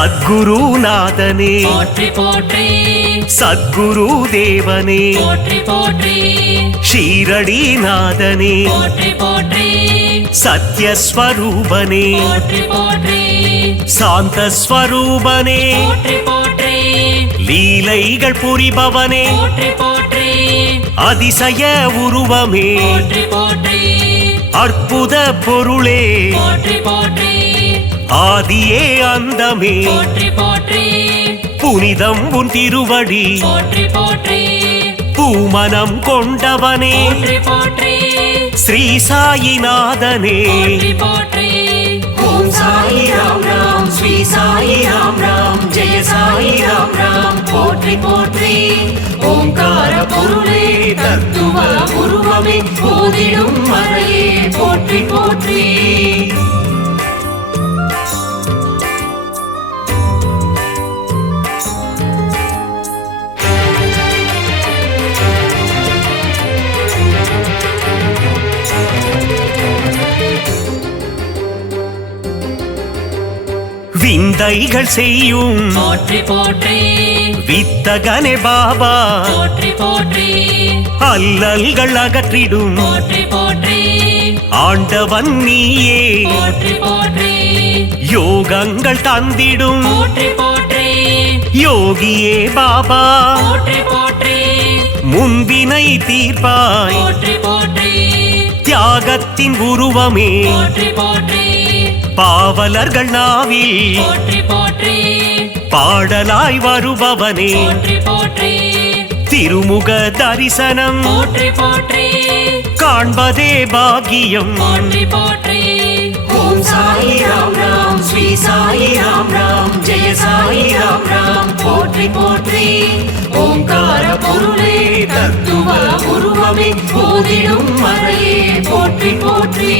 சத்குருநாதனே போற்றி போற்றி சத்குரு தேவனே போற்றி போற்றி ஷீரடிநாதனே போற்றி போற்றி சத்யஸ்வரூபனே போற்றி போற்றி சாந்தஸ்வரூபனே போற்றி போற்றி லீலைகள் புரிபவனே போற்றி போற்றி அதிசய உருவமே போற்றி போற்றி அற்புத பொருளே போற்றி போற்றி ஆதியே அந்தமே போற்றி போற்றி புனிதம் உன் திருவடி போற்றி போற்றி பூமனம் கொண்டவனே போற்றி போற்றி ஸ்ரீ சாயிநாதனே போற்றி போற்றி ஓம் சாயி ராம் ராம் ஸ்ரீ சாயி ராம் ராம் ஜெய சாயி ராம் ராம் போற்றி போற்றி ஓங்கார பொருளே தத்துவ உருவமே போதிடும் மறையே போற்றி போற்றி விந்தைகள் செய்யும் போற்றி போற்றி வித்தகனே பாபா போற்றி போற்றி அல்லல்கள் அகற்றிடும் போற்றி போற்றி ஆண்டவன் நீயே போற்றி போற்றி யோகங்கள் தந்திடும் போற்றி போற்றி யோகியே பாபா போற்றி போற்றி முன்பினை தீர்ப்பாய் போற்றி போற்றி தியாகத்தின் உருவமே போற்றி போற்றி பாவலர்கள் நாவில் போற்றி போற்றி பாடலாய் வருபவனே போற்றி போற்றி திருமுக தரிசனம் போற்றி போற்றி காண்பதே பாக்கியம் போற்றி போற்றி ஓம் சாயி ராம் ராம் ஸ்ரீ சாயி ராம் ராம் ஜெய சாயி ராம் ராம் போற்றி போற்றி ஓங்கார பொருளே தத்துவ உருவமே போதிடும் மறையே போற்றி போற்றி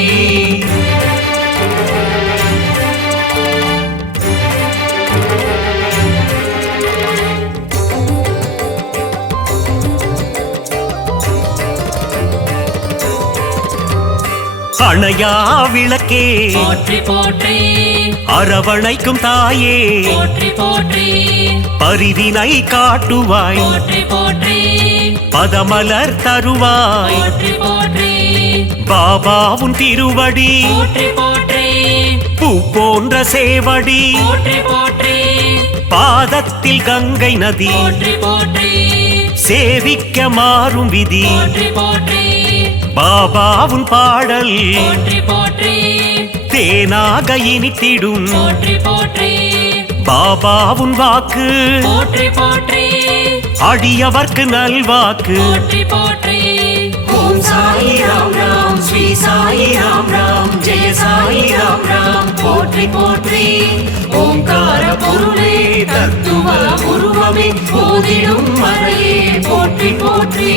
அணையா விளக்கே போற்றி போற்றி அரவணைக்கும் தாயே போற்றி போற்றி பரிவினை காட்டுவாய் போற்றி போற்றி பதமலர் தருவாய் போற்றி போற்றி பாபாவும் திருவடி போற்றி போற்றி பூ போன்ற சேவடி போற்றி போற்றி பாதத்தில் கங்கை நதி போற்றி போற்றி சேவிக்க மாறும் விதி போற்றி போற்றி பாபாவும் பாடல் போற்றி போற்றி தேனாக இனித்திடும் போற்றி போற்றி பாபாவும் வாக்கு போற்றி போற்றி அடியவர்க்கு நல்வாக்கு போற்றி போற்றி ஓம் சாயி ராம் ராம் ஸ்ரீ சாயி ராம் ராம் ஜெய சாயி ராம் ராம் போற்றி போற்றி ஓங்கார பொருளே தத்துவ உருவமே போதிடும் மறையே போற்றி போற்றி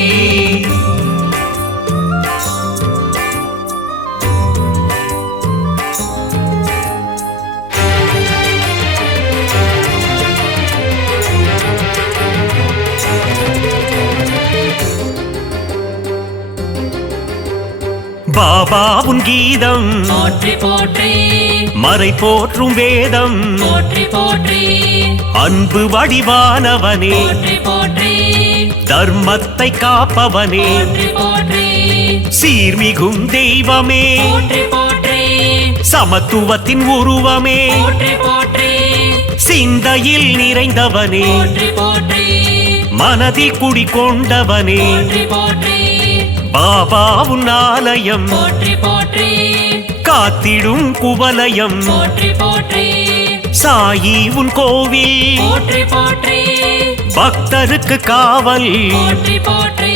பாபாவும் கீதம் போற்றி போற்றி மறை போற்றும் வேதம் போற்றி போற்றி அன்பு வடிவானவனே போற்றி போற்றி தர்மத்தை காப்பவனே போற்றி போற்றி சீர்மிகும் தெய்வமே போற்றி போற்றி சமத்துவத்தின் உருவமே போற்றி போற்றி சிந்தையில் நிறைந்தவனே போற்றி போற்றி மனதில் குடிகொண்டவனே போற்றி போற்றி பாபாவுன் ஆலயம் போற்றி போற்றி காத்திடும் குவலயம் போற்றி போற்றி சாயி உன் கோவில் போற்றி போற்றி பக்தருக்கு காவல் போற்றி போற்றி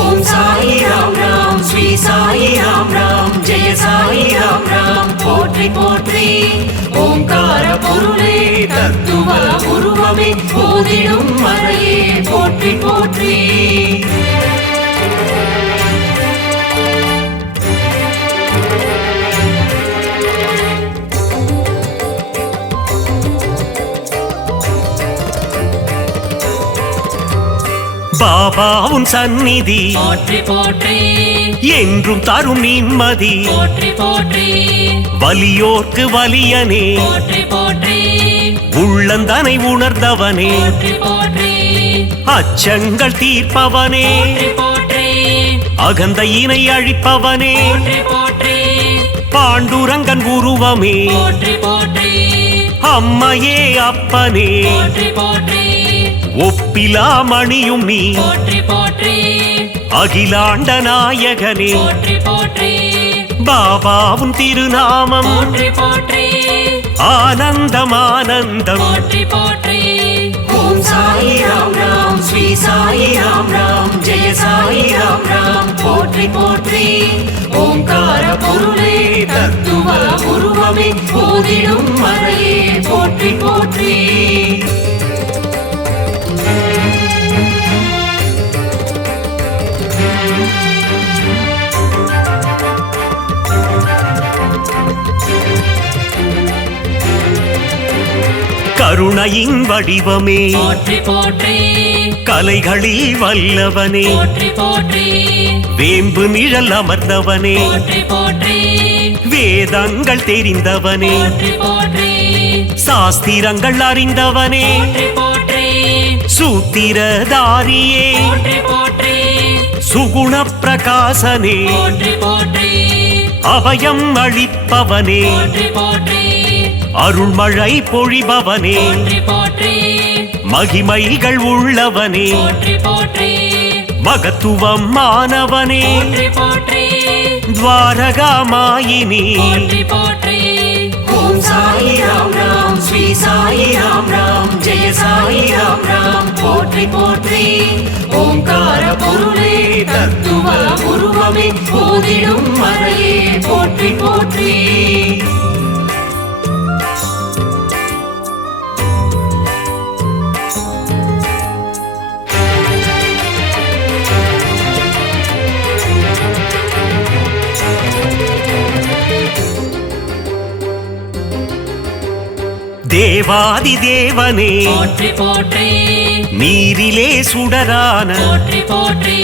ஓம் சாயி ராம் ராம் ஸ்ரீ சாயி ராம் ராம் ஜெய சாயி ராம் ராம் போற்றி போற்றி ஓங்கார பொருளே தத்துவ உருவமே போதிடும் மறையே போற்றி போற்றி பாபாவுன் சந்நிதி போற்றி போற்றி என்றும் தரும் நிம்மதி போற்றி போற்றி வலியோர்க்கு வலியனே போற்றி போற்றி உள்ளந்தனை உணர்ந்தவனே போற்றி போற்றி அச்சங்கள் தீர்ப்பவனே போற்றி போற்றி அகந்தையினை அழிப்பவனே போற்றி போற்றி பாண்டுரங்கன் உருவமே போற்றி போற்றி அம்மையே அப்பனே போற்றி போற்றி ஒப்பிலா மணியும் நீ போற்றி போற்றி அகிலாண்ட நாயகனே போற்றி போற்றி பாபாவும் திருநாமம் போற்றி போற்றி ஆனந்தம் ஆனந்தம் போற்றி போற்றி ஓம் சாயி ராம் ராம் ஸ்ரீ சாயி ராம் ராம் ஜெய சாயி ராம் ராம் போற்றி போற்றி ஓங்கார பொருளே தத்துவ உருவமே போதிடும் மறையே போற்றி போற்றி கருணையின் வடிவமே போற்றி போற்றி கலைகளில் வல்லவனே போற்றி போற்றி வேம்பு நிழல் அமர்ந்தவனே போற்றி போற்றி வேதங்கள் தெரிந்தவனே போற்றி போற்றி சாஸ்திரங்கள் அறிந்தவனே போற்றி போற்றி சூத்திரதாரியே போற்றி போற்றி சுகுண பிரகாசனே போற்றி போற்றி அபயம் அளிப்பவனே போற்றி போற்றி அருள்மழை பொழிபவனே போற்றி போற்றி மகிமைகள் உள்ளவனே போற்றி போற்றி மகத்துவம் மாணவனே போற்றி போற்றி துவாரகா மாயினி போற்றி போற்றி ஓம் சாயி ராம் ராம் ஸ்ரீ சாயி ராம் ராம் ஜெய சாயி ராம் ராம் போற்றி போற்றி ஓங்கார பொருளே தத்துவ உருவமே போதிடும் மறையே போற்றி போற்றி தேவாதி தேவனே போற்றி போற்றி நீரிலே சுடரான போற்றி போற்றி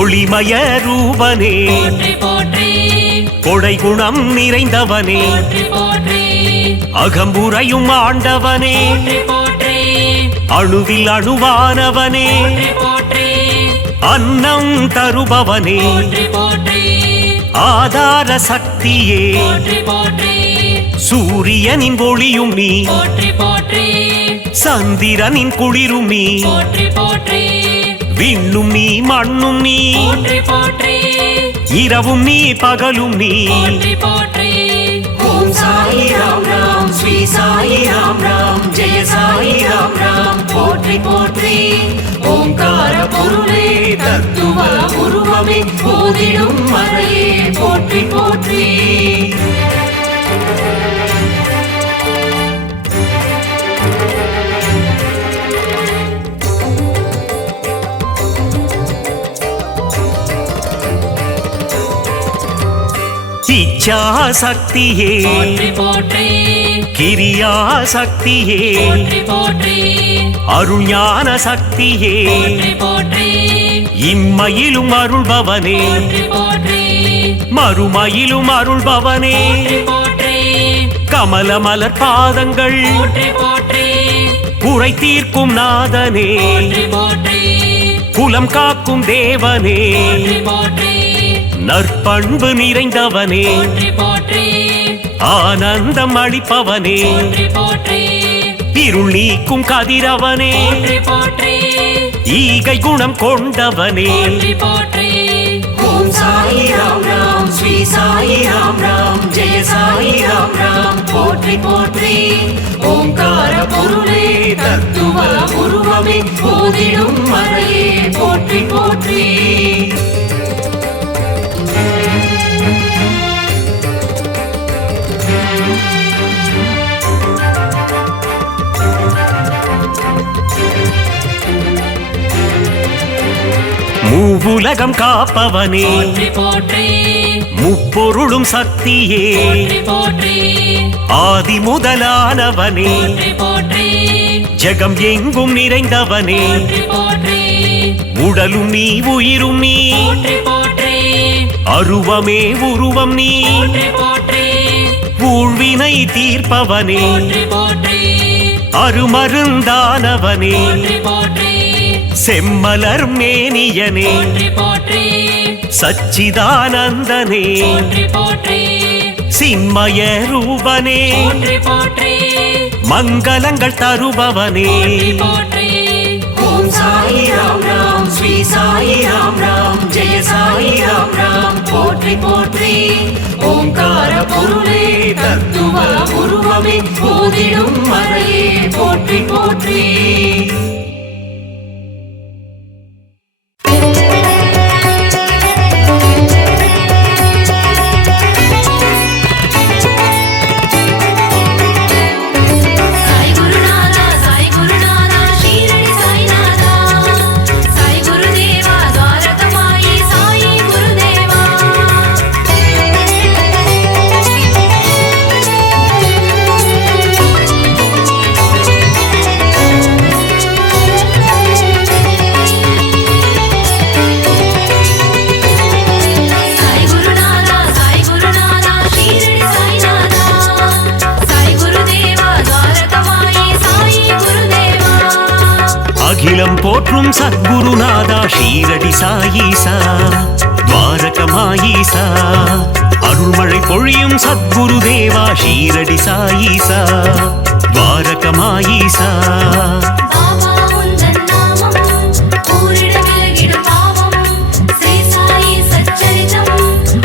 ஒளிமய ரூபனே போற்றி போற்றி கொடை குணம் நிறைந்தவனே போற்றி போற்றி அகம்புரையும் ஆண்டவனே போற்றி போற்றி அணுவில் அணுவானவனே போற்றி போற்றி அன்னம் தருபவனே போற்றி போற்றி ஆதார சக்தியே போற்றி போற்றி சூரியனின் ஒளியும் நீ போற்றி போற்றி சந்திரனின் குளிரும் நீ போற்றி போற்றி விண்ணும் நீ மண்ணும் நீ போற்றி போற்றி இரவும் நீ பகலும் நீ போற்றி போற்றி ஓம் சாயி ராம் ராம் ஸ்ரீ சாயி ராம் ராம் ஜெய சாயி ராம் ராம் போற்றி போற்றி ஓங்கார பொருளே தத்துவ உருவமே போதிடும் மறையே போற்றி போற்றி இச்சா சக்தியே போற்றி போற்றி கிரியா சக்தியே போற்றி போற்றி அருஞான சக்தியே போற்றி போற்றி இம்மையிலும் அருள்பவனே போற்றி போற்றி மறுமையிலும் அருள்பவனே போற்றி போற்றி கமல மலர் பாதங்கள் போற்றி போற்றி குறை தீர்க்கும் நாதனே போற்றி போற்றி குலம் காக்கும் தேவனே போற்றி போற்றி நற்பண்பு நிறைந்தவனே போற்றி போற்றி ஆனந்தம் அளிப்பவனே போற்றி போற்றி இருள் நீக்கும் கதிரவனே போற்றி போற்றி ஈகை குணம் கொண்டவனே போற்றி போற்றி ஓம் சாயி ராம் ராம் ஸ்ரீ சாயி ராம் ராம் ஜெய சாயி ராம் ராம் போற்றி போற்றி ஓங்கார பொருளே தத்துவ உருவமே போதிடும் மறையே போற்றி போற்றி மூவுலகம் காப்பவனே போற்றி போற்றி முப்பொருளும் சக்தியே போற்றி போற்றி ஆதி முதலானவனே போற்றி போற்றி ஜெகம் எங்கும் நிறைந்தவனே போற்றி போற்றி உடலும் நீ உயிரும் நீ போற்றி போற்றி அருவமே உருவம் நீ போற்றி போற்றி ஊழ்வினை தீர்ப்பவனே போற்றி போற்றி அருமருந்தானவனே போற்றி போற்றி செம்மலர் மேனியனே போற்றி போற்றி சச்சிதானந்தனே போற்றி போற்றி சின்மய ரூபனே போற்றி போற்றி மங்களங்கள் தருபவனே போற்றி ஓம் சாயி ராம் ராம் ஸ்ரீ சாயி ராம் ராம் ஜெய சாயி ராம் ராம் போற்றி போற்றி ஓங்கார பொருளே தத்துவ உருவமே போதிடும் மறையே போற்றி போற்றி சாய் குருநாதா சாய் குருநாதா ஷீரடி சாய்நாதா சாய் குருதேவா துவாரகமாயி சாயி குருதேவா சாய் குருநாதா ஷீரடி சாய்நாதா சாய் குருதேவா துவாரகமாயி சாயி குருதேவா அகிலம் போற்றும் சத்குருநாதா ஷீரடி சாயீசா துவாரகமாயீசா அருள்மழை பொழியும் சத்குருதேவா ஷீரடி சாயீசா துவாரகமாயீசா பாபா உந்தன் நாமம் ஊரிட விலகிடும் பாவம் ஸ்ரீ சாயி சச்சரிதம்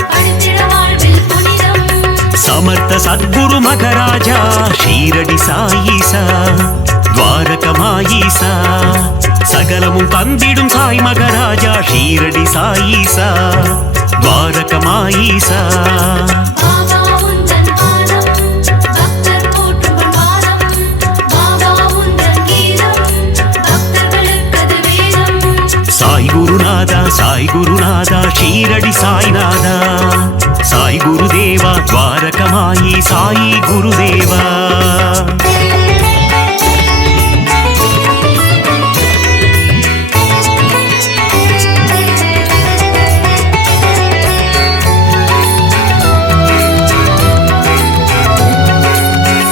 படித்திட வாழ்வில் புனிதம் சமர்த்த சத்குரு மகராஜா ஷீரடி சாயீசா துவாரகமாயீசா சகலமும் தந்திடும் சாய் மகராஜா ஷீரடி சாயீசா துவாரகமாயீசா பாபா உந்தன் பாதம் பக்தர் போற்றும் பாதம் பாபா உந்தன் கீதம் பக்தர்களுக்கது வேதம் சாய் குருநாதா ஷீரடி சாய்நாதா சாய் குருதேவா துவாரகமாயி சாயி குருதேவா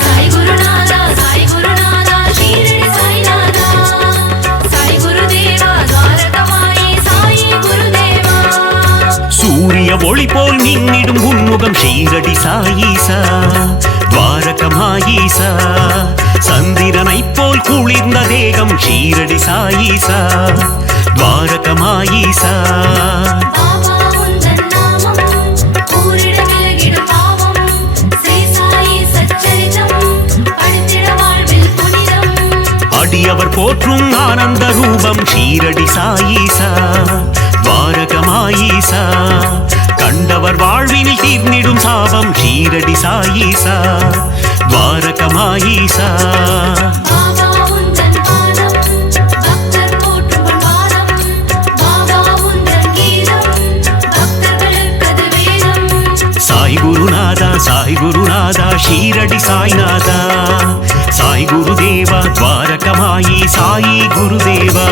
சாய் குருநாதா ஷீரடி சாய்நாதா சாய் குருதேவா துவாரகமாயி சாயி குருதேவா சூரிய ஒளி போல் மின்னிடும் உன்முகம் ஷீரடி சாயீசா துவாரகமாயீசா சந்திரனைப் போல் குளிர்ந்த தேகம் ஷீரடி சாயீசா துவாரகமாயீசா பாபா உந்தன் நாமம் ஊரிட விலகிடும் பாவம் ஸ்ரீ சாயி சச்சரிதம் படித்திட வாழ்வில் புனிதம் அடியவர் போற்றும் ஆனந்த ரூபம் ஷீரடி சாயீசா துவாரகமாயீசா கண்டவர் வாழ்வினில் தீர்ந்திடும் சாபம் ஷீரடி சாயீசா துவாரகமாயீசா பாபா உந்தன் பாதம் பக்தர் போற்றும் பாதம் பாபா உந்தன் கீதம் பக்தர்களுக்கது வேதம் சாய் குருநாதா ஷீரடி சாய்நாதா சாய் குருதேவா துவாரகமாயி சாயி குருதேவா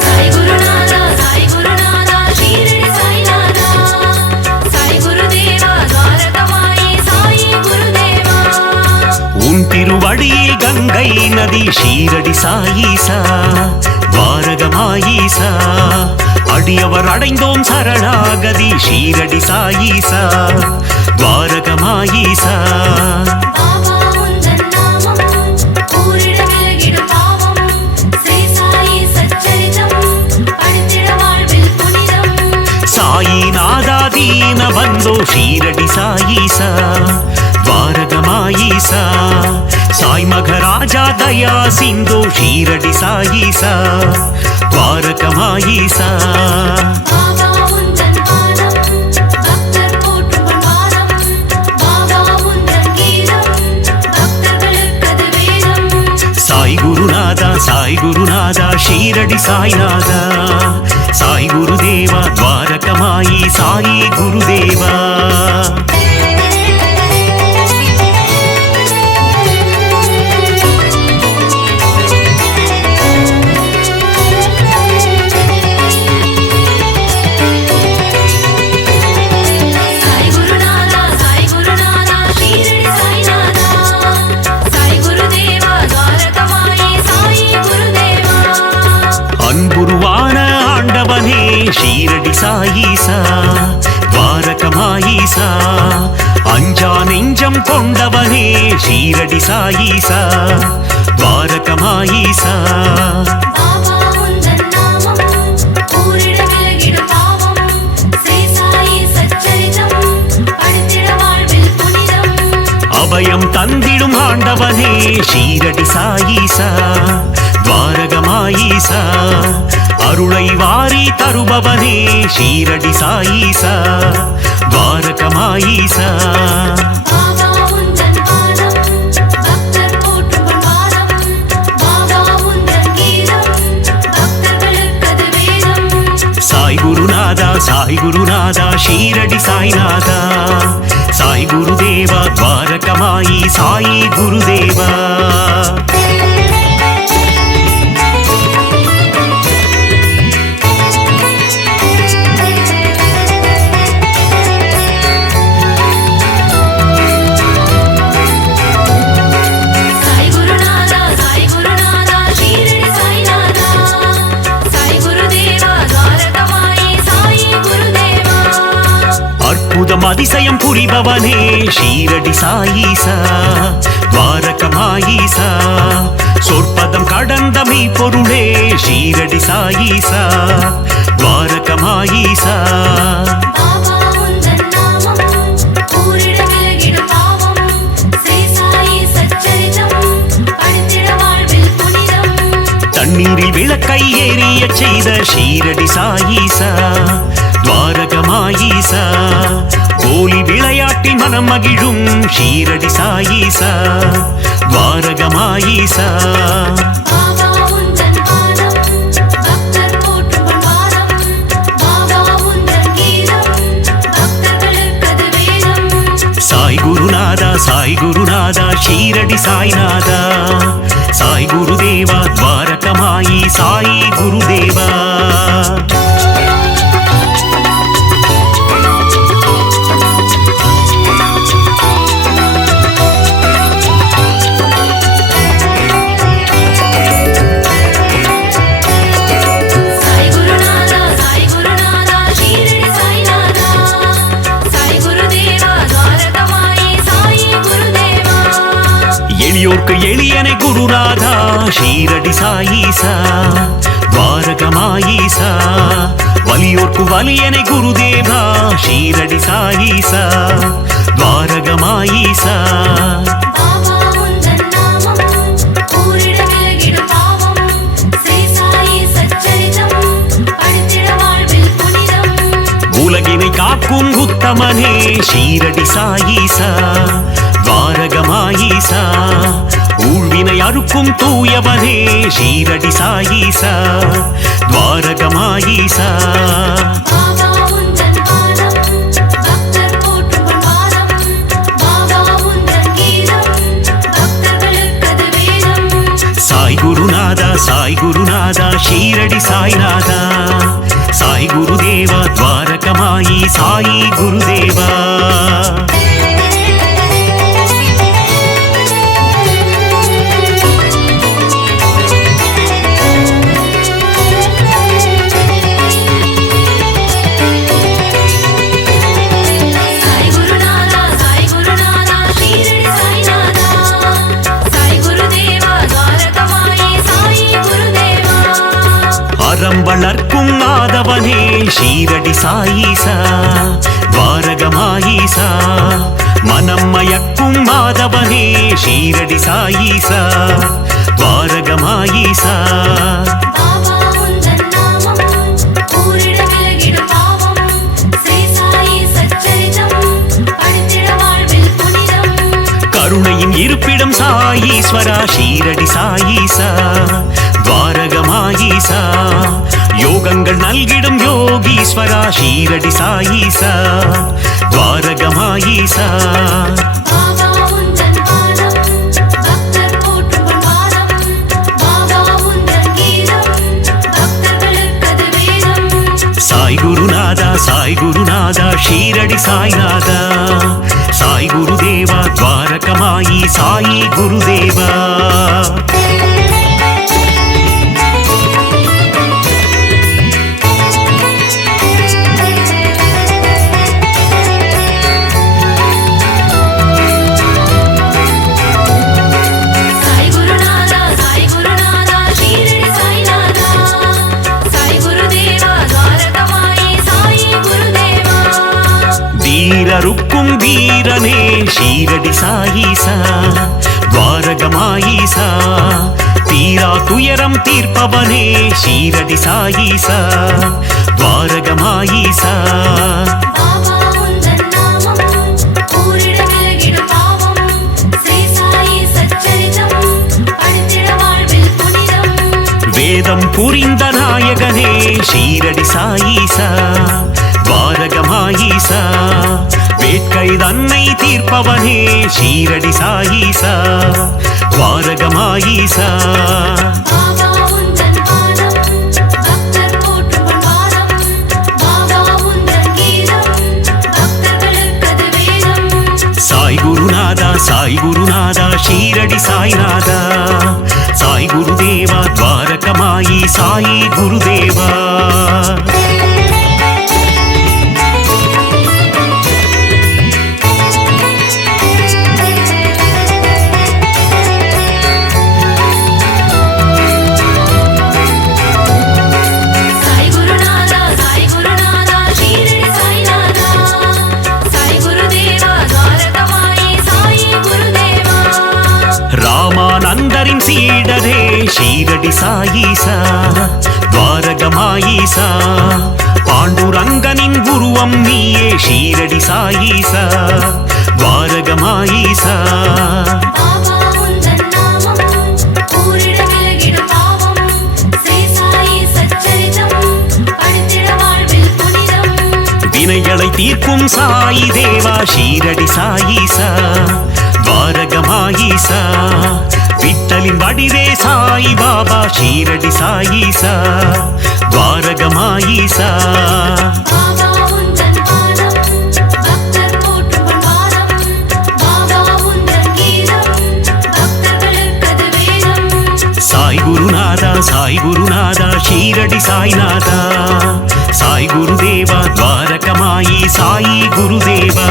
சாய் குருநாதா ஷீரடி சாய்நாதா சாய் குருதேவா துவாரகமாயி சாயி குருதேவா உன் திருவடியில் கங்கை நதி ஷீரடி சாயீசா துவாரகமாயீசா அடியவர் அடைந்தோம் சரணாகதி ஷீரடி சாயீசா துவாரகமாயீசா பாபா உந்தன் நாமம் ஊரிட விலகிடும் பாவம் ஸ்ரீ சாயி சச்சரிதம் படித்திட வாழ்வில் புனிதம் சாயி நாதா தீன பந்தோ ஷீரடி சாயீசா துவாரகமாயீசா சாய் மகராஜா தயா சிந்தோ ஷீரடி சாயீசா துவாரகமாயீசா பாபா உந்தன் பாதம் பக்தர் போற்றும் பாதம் பாபா உந்தன் கீதம் பக்தர்களுக்கது வேதம் சாய் குருநாதா ஷீரடி சாய்நாதா சாய் குருதேவா துவாரகமாயி சாயி குருதேவா ஷீரடி சாயீசா துவாரகமாயீசா அஞ்சா நெஞ்சம் கொண்டவனே ஷீரடி சாயீசா துவாரகமாயீசா பாபா உந்தன் நாமம் கூறிட விலகிடும் பாவம் ஸ்ரீ சாயி சச்சரிதம் படித்திட வாழ்வில் புனிதம் அபயம் தந்திடும் ஆண்டவனே ஷீரடி சாயீசா துவாரகமாயீசா அருளை வாரி தருபவனே ஷீரடி சாயீசா துவாரகமாயீசா பாபா உந்தன் பாதம் பக்தர் போற்றும் பாதம் பாபா உந்தன் கீதம் பக்தர்களுக்கது வேதம் சாய் குருநாதா ஷீரடி சாய்நாதா சாய் குருதேவா துவாரகமாயி சாயி குருதேவா சாய் குருநாதா ஷீரடி சாய்நாதா சாய் குருதேவா துவாரகமாயி சாயி குருதேவா அற்புதம் அதிசயம் புரிபவனே ஷீரடி சாயீசா துவாரகமாயீசா சொற்பதம் கடந்த மெய்ப்பொருளே ஷீரடி சாயீசா துவாரகமாயீசா பாபா உந்தன் நாமம் கூறிட விலகிடும் பாவம் ஸ்ரீ சாயி சச்சரிதம் படித்திட வாழ்வில் புனிதம் தண்ணீரில் விளக்கை ஏறிய செய்த ஷீரடி சாயீசா துவாரகமாயீசா கோலி விளையாட்டின் மனம் மகிழும் ஷீரடி சாயீசா துவாரகமாயீசா பாபா உந்தன் பாதம் பக்தர் போற்றும் பாதம் பாபா உந்தன் கீதம் பக்தர்களுக்கது வேதம் சாய் குருநாதா ஷீரடி சாய்நாதா சாய் குருதேவா துவாரகமாயி சாயி குருதேவா சாய் குருநாதா ஷீரடி சாய்நாதா சாய் குருதேவா துவாரகமாயி சாயி குருதேவா எளியோர்க்கு எளியனை குருநாதா ஷீரடி சாயீசா துவாரகமாயீசா வலியோர்க்கு வலியனை குருதேவா ஷீரடி சாயீசா துவாரகமாயீசா பாபா உந்தன் நாமம் கூறிட விலகிடும் பாவம் ஸ்ரீ சாயி சச்சரிதம் படித்திட வாழ்வில் புனிதம் உலகினை காக்கும் உத்தமனே ஷீரடி சாயீசா துவாரகமாயீசா ஊழ்வினை அறுக்கும் தூயவனே ஷீரடி சாயீசா துவாரகமாயீசா பாபா உந்தன் பாதம் பக்தர் போற்றும் பாதம் பாபா உந்தன் கீதம் பக்தர்களுக்கது வேதம் சாய் குருநாதா ஷீரடி சாய்நாதா சாய் குருதேவா துவாரகமாயி சாயி குருதேவா சாய் குருநாதா ஷீரடி சாய்நாதா சாய் குருதேவா துவாரகமாயி சாயி குருதேவா அறம் வளர்க்கும் நாதவனே ஷீரடி சாயீசா துவாரகமாயீசா மனம் மயக்கும் மாதவனே ஷீரடி சாயீசா துவாரகமாயீசா பாபா உந்தன் நாமம் கூறிட விலகிடும் பாவம் ஸ்ரீ சாயி சச்சரிதம் படித்திட வாழ்வில் புனிதம் கருணையின் இருப்பிடம் சாயீஸ்வரா ஷீரடி சாயீசா துவாரகமாயீசா யோகங்கள் நல்கிடும் யோகீஸ்வரா ஷீரடி சாயீசா துவாரகமாயீசா பாபா உந்தன் பாதம் பக்தர் போற்றும் பாதம் பாபா உந்தன் கீதம் பக்தர்களுக்கது வேதம் சாய் குருநாதா ஷீரடி சாய்நாதா சாய் குருதேவா துவாரகமாயி சாயி குருதேவா ஷீரடி சாயீசா துவாரகமாயீசா தீரா துயரம் தீர்ப்பவனே ஷீரடி சாயீசா துவாரகமாயீசா பாபா உந்தன் நாமம் கூறிட விலகிடும் பாவம் ஸ்ரீ சாயி சச்சரிதம் படித்திட வாழ்வில் புனிதம் வேதம் புரிந்த நாயகனே ஷீரடி சாயீசா துவாரகமாயீசா வேட்கை தன்னை தீர்ப்பவனே ஷீரடி சாயீசா துவாரகமாயீசா பாபா உந்தன் பாதம் பக்தர் போற்றும் பாதம் பாபா உந்தன் கீதம் பக்தர்களுக்கது வேதம் சாய் குருநாதா ஷீரடி சாய்நாதா சாய் குருதேவா துவாரகமாயி சாயி குருதேவா சாய் குருநாதா ஷீரடி சாய்நாதா சாய் குருதேவா துவாரகமாயி சாயி குருதேவா ராமானந்தரின் சீடரே ஷீரடி சாயீசா துவாரகமாயீசா பாண்டுரங்கனின் குருவம் நீயே ஷீரடி சாயீசா துவாரகமாயீசா பாபா உந்தன் நாமம் கூறிட விலகிடும் பாவம் ஸ்ரீ சாயி சச்சரிதம் படித்திட வாழ்வில் புனிதம் வினைகளை தீர்க்கும் சாயி தேவா ஷீரடி சாயீசா துவாரகமாயீசா விட்டலின் வடிவே சாய் பாபா ஷீரடி சாயீசா துவாரகமாயீசா பாபா உந்தன் பாதம் பக்தர் போற்றும் பாதம் பாபா உந்தன் கீதம் பக்தர்களுக்கது வேதம் சாய் குருநாதா ஷீரடி சாய்நாதா சாய் குருதேவா துவாரகமாயி சாயி குருதேவா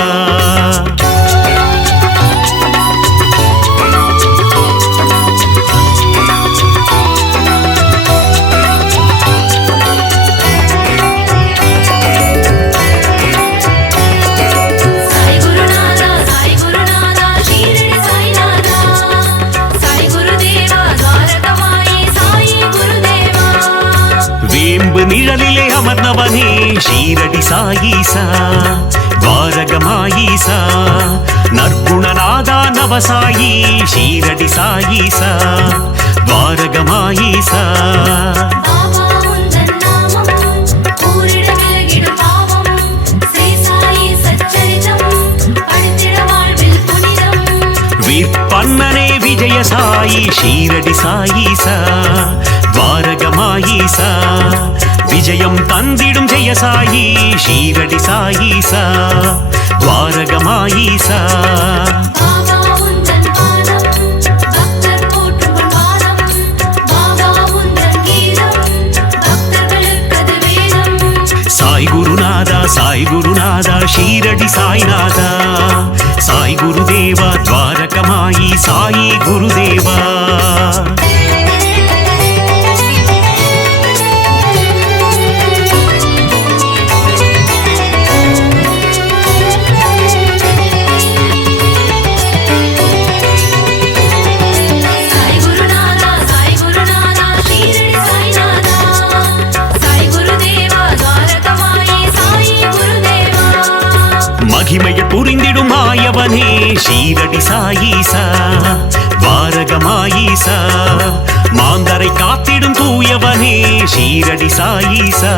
சாய் குருநாதா ஷீரடி சாய்நாதா சாய் குருதேவா துவாரகமாயி சாயி குருதேவா வேம்பு நிழலிலே அமர்ந்தவனே ஷீரடி சாயீசா துவாரகமாயீசா நற்குணநாதா நவசாயி ஷீரடி சாயீசா துவாரகமாயீசா பாபா உந்தன் நாமம் கூறிட விலகிடும் பாவம் ஸ்ரீ சாயி சச்சரிதம் படித்திட வாழ்வில் புனிதம் விற்பன்னனே விஜய சாயி ஷீரடி சாயீசா துவாரகமாயீசா விஜயம் தந்திடும் ஜெய சாயி ஷீரடி சாயீசா துவாரகமாயீசா பாபா உந்தன் பாதம் பக்தர் போற்றும் பாதம் பாபா உந்தன் கீதம் பக்தர்களுக்கது வேதம் சாய் குருநாதா ஷீரடி சாய்நாதா சாய் குருதேவா துவாரகமாயி சாயி குருதேவா சாய் குருநாதா ஷீரடி சாய்நாதா சாய் குருதேவா துவாரகமாயி சாயி குருதேவா மகிமையை புரிந்திடும் மாயவனே ஷீரடி சாயீசா துவாரகமாயீசா மாந்தரை காத்திடும் தூயவனே ஷீரடி சாயீசா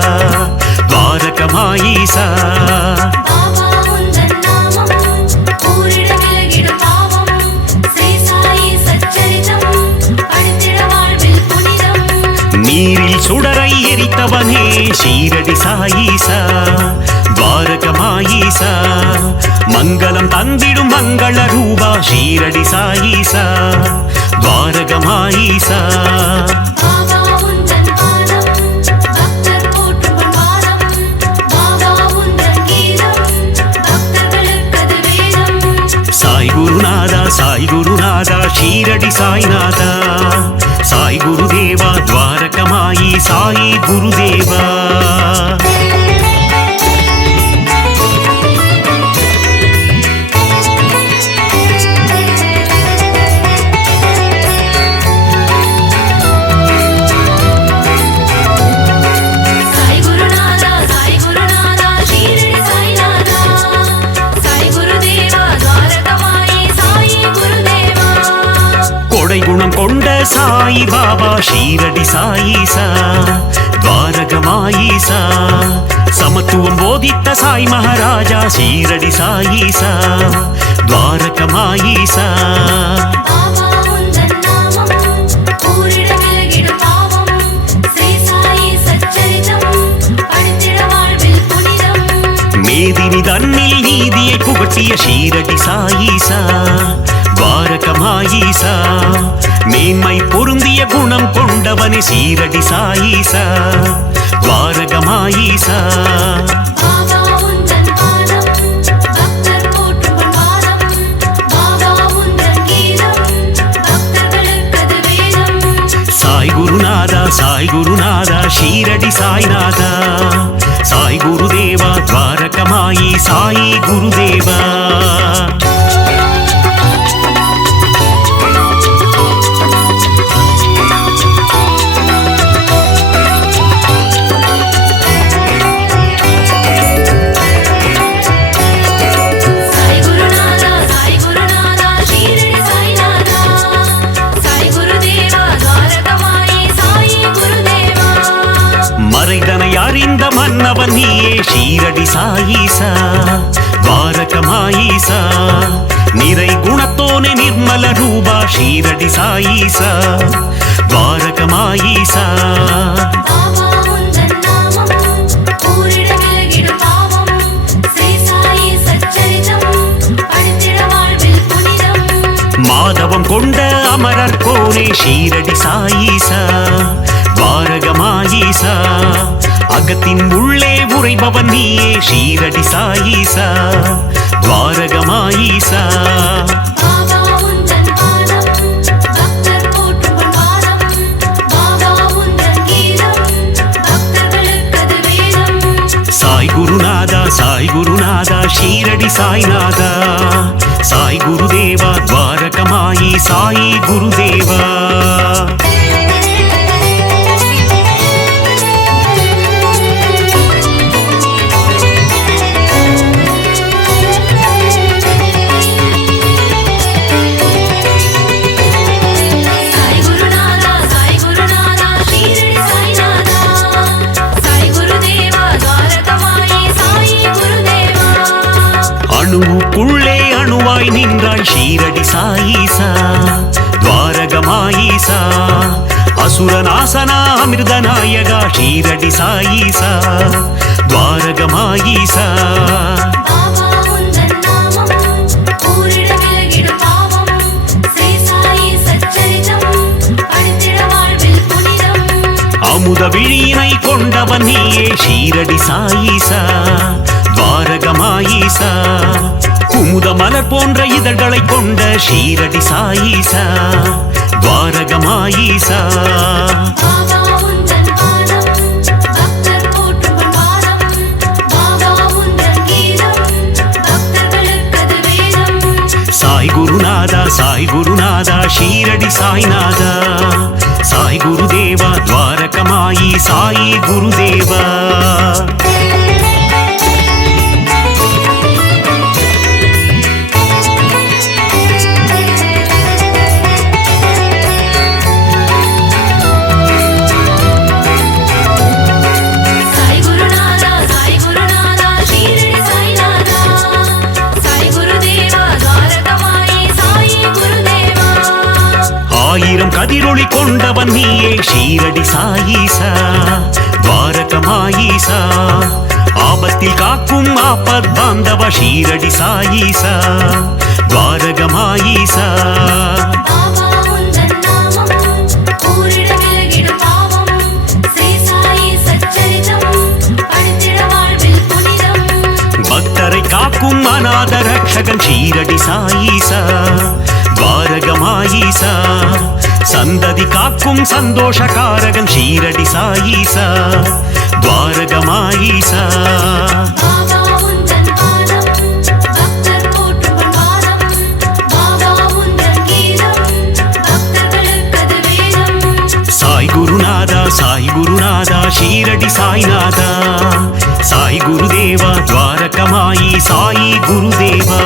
துவாரகமாயீசா பாபா உந்தன் நாமம் கூறிட விலகிடும் பாவம் ஸ்ரீ சாயி சச்சரிதம் படித்திட வாழ்வில் புனிதம் நீரில் சுடரை எரித்தவனே ஷீரடி சாயீசா துவாரகமாயீசா மங்களம் தந்திடும் மங்கள ரூபா ஷீரடி சாயீசா துவாரகமாயீசா பாபா உந்தன் பாதம் பக்தர் போற்றும் பாதம் பாபா உந்தன் கீதம் பக்தர்களுக்கது வேதம் சாய் குருநாதா ஷீரடி சாய்நாதா சாய் குருதேவா துவாரகமாயி சாயி குருதேவா சாய் பாபா ஷீரடி சாயீசா துவாரகமாயீசா சமத்துவம் போதித்த சாய் மகாராஜா ஷீரடி சாயீசா துவாரகமாயீசா பாபா உந்தன் நாமம் கூறிட விலகிடும் பாவம் ஸ்ரீ சாயி சச்சரிதம் படித்திட வாழ்வில் புனிதம் மேதினி தன்னில் நீதியை புகட்டிய ஷீரடி சாயீசா துவாரகமாயீசா மேன்மை பொருந்திய குணம் கொண்டவனே ஷீரடி சாயீசா துவாரகமாயீசா பாபா உந்தன் பாதம் பக்தர் போற்றும் பாதம் பாபா உந்தன் கீதம் பக்தர்களுக்கது வேதம் சாய் குருநாதா ஷீரடி சாய்நாதா சாய் குருதேவா துவாரகமாயி சாயி குருதேவா சாய் குருநாதா ஷீரடி சாய்நாதா சாய் குருதேவா துவாரகமாயி சாயி குருதேவா மறைதனை அறிந்த மன்னவன் நீயே ஷீரடி சாயீசா துவாரகமாயீசா நிறை குணத்தோனே நிர்மல ரூபா ஷீரடி சாயீசா துவாரகமாயீசா பாபா உந்தன் நாமம் கூறிட விலகிடும் பாவம் ஸ்ரீ சாயி சச்சரிதம் படித்திட வாழ்வில் புனிதம் மாதவம் கொண்ட அமரர் கோனே ஷீரடி சாயீசா துவாரகமாயீசா அகத்தின் உள்ளே உறைபவன் நீயே ஷீரடி சாயீசா துவாரகமாயீசா பாபா உந்தன் பாதம் பக்தர் போற்றும் பாதம் பாபா உந்தன் கீதம் பக்தர்களுக்கது வேதம் சாய் குருநாதா ஷீரடி சாய்நாதா சாய் குருதேவா துவாரகமாயி சாயி குருதேவா சாய் குருநாதா ஷீரடி சாய்நாதா சாய் குருதேவா துவாரகமாயி சாயி குருதேவா அணுவுக்குள்ளே அணுவாய் நின்றாய் ஷீரடி சாயீசா துவாரகமாயீசா அசுரநாசனா அமிர்தநாயகா ஷீரடி சாயீசா துவாரகமாயீசா பாபா உந்தன் நாமம் கூறிட விலகிடும் பாவம் ஸ்ரீ சாயி சச்சரிதம் படித்திட வாழ்வில் புனிதம் அமுத விழியினை கொண்டவன் நீயே ஷீரடி சாயீசா துவாரகமாயீசா குமுத மலர் போன்ற இதழ்களை கொண்ட ஷீரடி சாயீசா துவாரகமாயீசா பாபா உந்தன் பாதம் பக்தர் போற்றும் பாதம் பாபா உந்தன் கீதம் பக்தர்களுக்கது வேதம் சாய் குருநாதா ஷீரடி சாய்நாதா சாய் குருதேவா துவாரகமாயி சாயி குருதேவா சாய் குருநாதா ஷீரடி சாய்நாதா சாய் குருதேவா துவாரகமாயி சாயி குருதேவா ஆயிரம் கதிரொளி கொண்டவன் நீயே ஷீரடி சாயீசா துவாரகமாயீசா ஆபத்தில் காக்கும் ஆபத் பாந்தவ ஷீரடி சாயீசா துவாரகமாயீசா பாபா உந்தன் நாமம் கூறிட விலகிடும் பாவம் ஸ்ரீ சாயி சச்சரிதம் படித்திட வாழ்வில் புனிதம் பக்தரை காக்கும் அநாத ரட்சகன் ஷீரடி சாயீசா துவாரகமாயீசா சந்ததி காக்கும் சந்தோஷகாரகன் ஷீரடி சாயீசா துவாரகமாயீசா பாபா உந்தன் பாதம் பக்தர் போற்றும் பாதம் பாபா உந்தன் கீதம் பக்தர்களுக்கது வேதம் சாய் குருநாதா ஷீரடி சாய்நாதா சாய் குருதேவா துவாரகமாயி சாயி குருதேவா